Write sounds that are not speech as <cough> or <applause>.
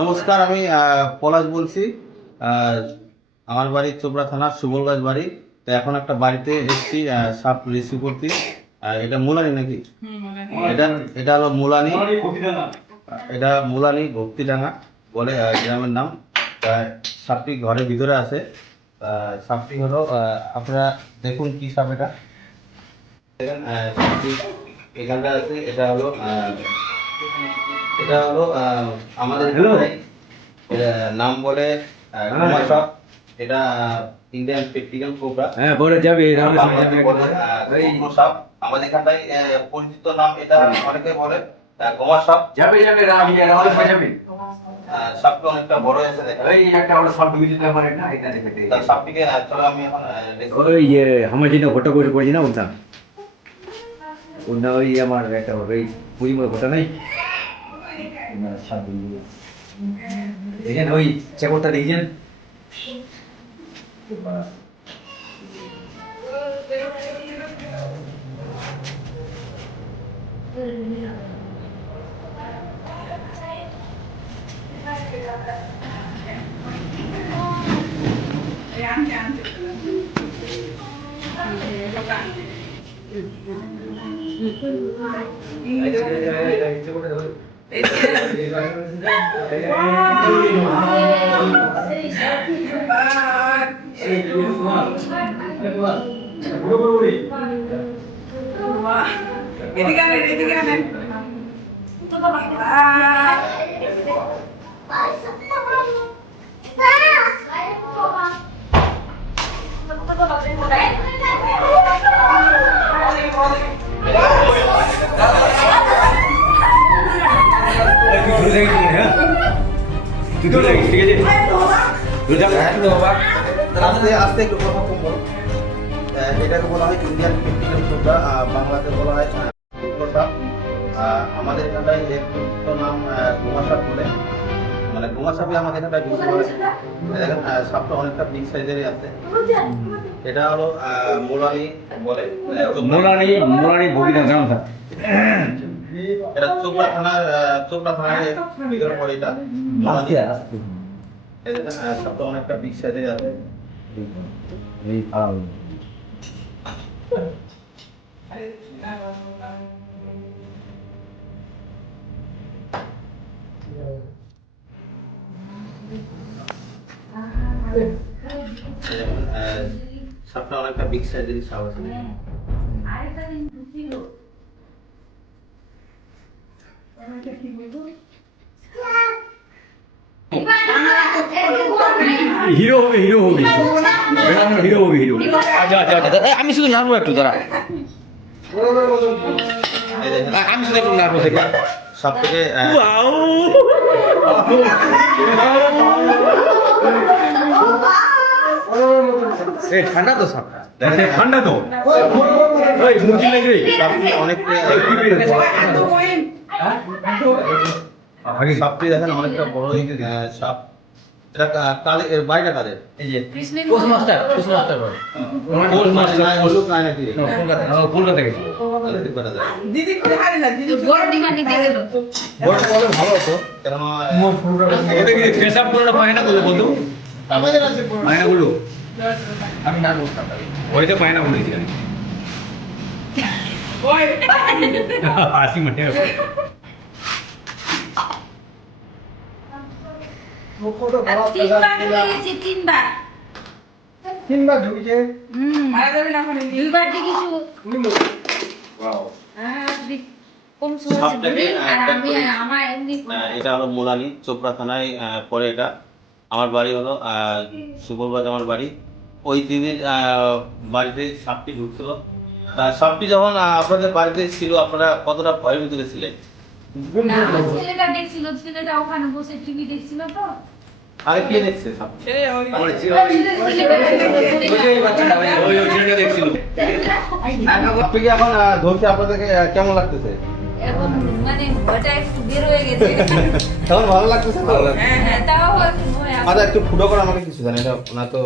নমস্কার আমি পলাশ বলছি। আমার বাড়ি চোপড়া থানার সুবলগাছ বাড়ি। তো এখন একটা বাড়িতে এসছি সাপ রিসিভ করতে। এটা মুলানি নাকি? এটা এটা হলো মুলানি। এটা মুলানি ভক্তিডাঙ্গা বলে গ্রামের নাম। তা সাপটি ঘরের ভিতরে আছে। সাপটি হলো আপনারা দেখুন কি সাপ এটা। এখানটা আছে এটা হলো এটা হলো আমাদের নাম বলে সাপ এটা ইন্ডিয়ান প্র্যাকটিক্যাল কোবরা হ্যাঁ যাবে বলে সাপ আমাদের এখানটায় পরিচিত নাম এটা অনেকে বলে গোমা সাপ যাবে যাবে রামি যাবে যাবে সাপটা অনেকটা বড় হয়েছে দেখেন ওই একটা ওটা সব ডিভিশন আমার একটা এটা দেখে তার সাপটিকে চলো আমি এখন আহ, দেখি। ওই যে আমার যেটা ফটো করে করেছি না ওটা ওটা ওই আমার একটা ওই পুরি ফটো নেই? দেখেন ওই চেকরটা দেখছেন Ditiganin, ditiganin. Ito na ba? Ah! Pasok na ba? Pa! তুই ঠিক আছে? আস্তে আস্তে একটু কথা কম বলো এটাকে বলা হয় ইন্ডিয়ান বাংলাতে বলা হয় আহ, আমাদের এখানটায় এর নাম আহ, সাপ বলে মানে গোমা সাপই আমাদের এখানটায় বেশি বলে দেখেন সাপটা অনেকটা বিগ সাইজেরই আছে। এটা হলো মোলানি বলে। মোলানি মোলানি বগিনা গ্রাম স্যার এটা চোপড়া থানার চোপড়া থানার ভিতরে পড়ে এটা। মোলানি এই দেখেন, আহ, সাপটা অনেকটা বিগ সাইজের আছে। এই আম এই দেখেন, সাপটা অনেকটা বিগ সাপ আছে হিরো হবে হিরো হবে হিরো হবে হিরো আমি শুধু নাড়বো একটু দাঁড়া। আমি শুধু একটু নাড়বো থেকে সব থেকে ঠান্ডা তো সাপটা আচ্ছা, ঠান্ডা তো। ওই আগে সাপটি দেখেন অনেকটা বড় আহ, সাপ। এটা কা- কাদের? এর বাড়িটা কাদের? এই যে। পোস্ট মাস্টার পোস্ট মাস্টার বলে ওর মাঝে না, নাকি? কলকাতা কলকাতা। দিদি না ভালো হতো, কেননা, ওটা কি পেশাব করে পায়না করল বন্ধু পায়না গুলো আমি নাড়বো সাপটা ওইটা পায়না বলেছি আমি মানে <laughs> তিনবার ঢুকেছি মারা যাবে না ওখানে দুইবার কম এটা হলো মোলানি চোপড়া থানায় আহ, পরে এটা। আমার বাড়ি হলো সুবলবাজ আমার বাড়ি। ওই আহ, বাড়িতে সাপটি ঢুকছিল। তা সাপটি যখন আপনাদের বাড়িতে ছিল আপনারা কতটা ভয়ের ভিতরে ছিলেন ছেলেটা দেখছিল ছেলেটা ওখানে বসে টিভি দেখছিল তো। কে দেখছে এখন ধরতে আপনাদেরকে কেমন লাগতেছে? এখন মানে তখন ভালো লাগতেছে? হ্যাঁ হ্যাঁ তাও একটু ভয়। আচ্ছা ফুটো করে আমাকে কিছু জানেন এটা না তো